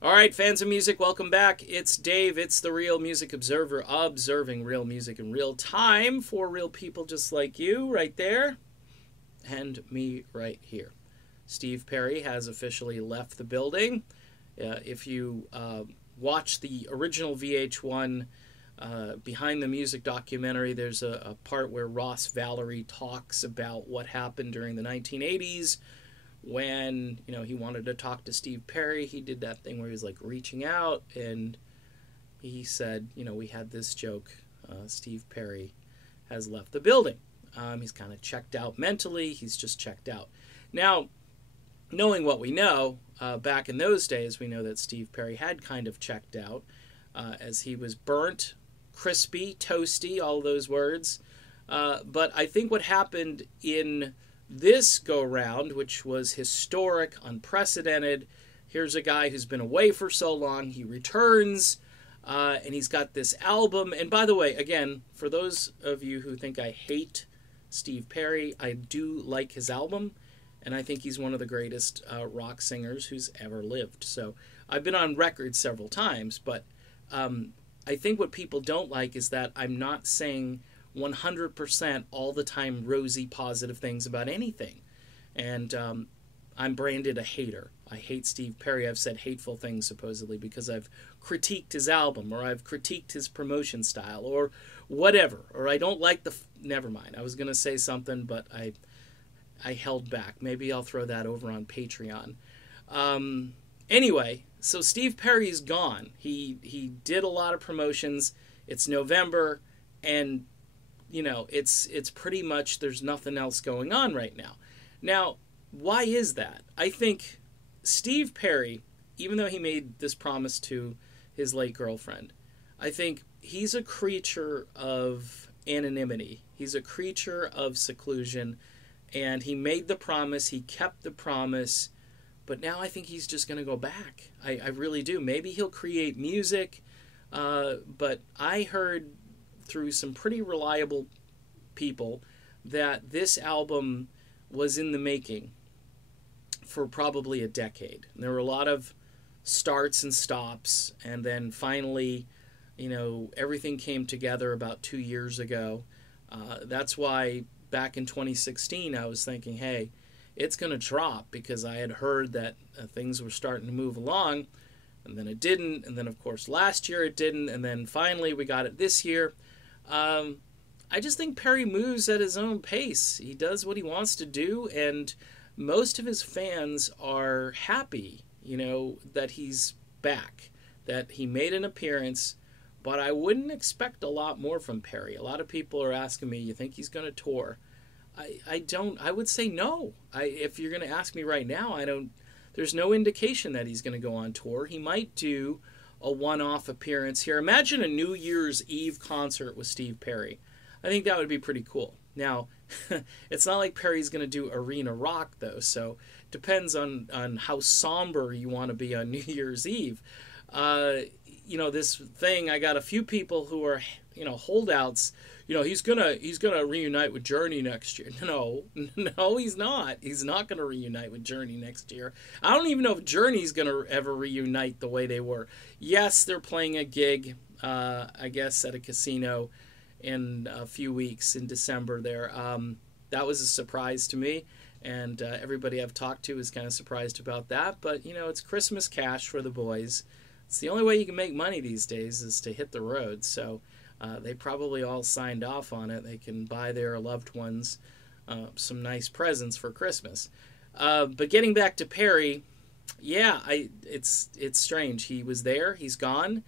All right, fans of music, welcome back. It's Dave. It's the Real Music Observer, observing real music in real time for real people just like you, right there, and me right here. Steve Perry has officially left the building. If you watch the original VH1 Behind the Music documentary, there's a part where Ross Valory talks about what happened during the 1980s when he wanted to talk to Steve Perry. He did that thing where he was like reaching out, and he said, we had this joke. Steve Perry has left the building. He's kind of checked out mentally. He's just checked out. Now, knowing what we know, back in those days, we know that Steve Perry had kind of checked out as he was burnt, crispy, toasty, all those words. But I think what happened in this go-round, which was historic, unprecedented, here's a guy who's been away for so long, he returns, and he's got this album. And by the way, again, for those of you who think I hate Steve Perry, I do like his album, and I think he's one of the greatest rock singers who's ever lived. So I've been on record several times, but I think what people don't like is that I'm not saying 100% all the time rosy positive things about anything. And I'm branded a hater. I hate Steve Perry. I've said hateful things supposedly because I've critiqued his album, or I've critiqued his promotion style, or whatever, or I don't like never mind. I was going to say something, but I held back. Maybe I'll throw that over on Patreon. Anyway, so Steve Perry's gone. He did a lot of promotions. It's November, and it's pretty much there's nothing else going on right now. Now, why is that? I think Steve Perry, even though he made this promise to his late girlfriend, I think he's a creature of anonymity. He's a creature of seclusion, and he made the promise, he kept the promise, but now I think he's just going to go back. I really do. Maybe he'll create music, but I heard through some pretty reliable people that this album was in the making for probably a decade. And there were a lot of starts and stops, and then finally, everything came together about 2 years ago. That's why back in 2016 I was thinking, hey, it's going to drop, because I had heard that things were starting to move along, and then it didn't, and then of course last year it didn't, and then finally we got it this year. I just think Perry moves at his own pace. He does what he wants to do, and most of his fans are happy, that he's back, that he made an appearance, but I wouldn't expect a lot more from Perry. A lot of people are asking me, you think he's going to tour? I would say no. If you're going to ask me right now, there's no indication that he's going to go on tour. He might do a one-off appearance here. Imagine a New Year's Eve concert with Steve Perry. I think that would be pretty cool. Now, it's not like Perry's going to do arena rock, though, so it depends on how somber you want to be on New Year's Eve. This thing, I got a few people who are, holdouts. He's gonna reunite with Journey next year. No, he's not. He's not gonna reunite with Journey next year. I don't even know if Journey's gonna ever reunite the way they were. Yes, they're playing a gig, I guess, at a casino in a few weeks in December there. That was a surprise to me, and everybody I've talked to is kind of surprised about that. But, it's Christmas cash for the boys. It's the only way you can make money these days is to hit the road. So they probably all signed off on it. They can buy their loved ones some nice presents for Christmas. But getting back to Perry, yeah, it's strange. He was there. He's gone.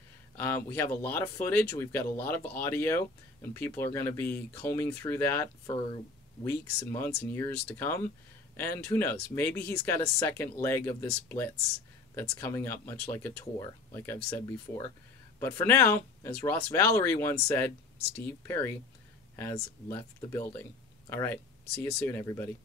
We have a lot of footage. We've got a lot of audio, and people are going to be combing through that for weeks and months and years to come. And who knows? Maybe he's got a second leg of this blitz that's coming up, much like a tour, like I've said before. But for now, as Ross Valory once said, Steve Perry has left the building. All right. See you soon, everybody.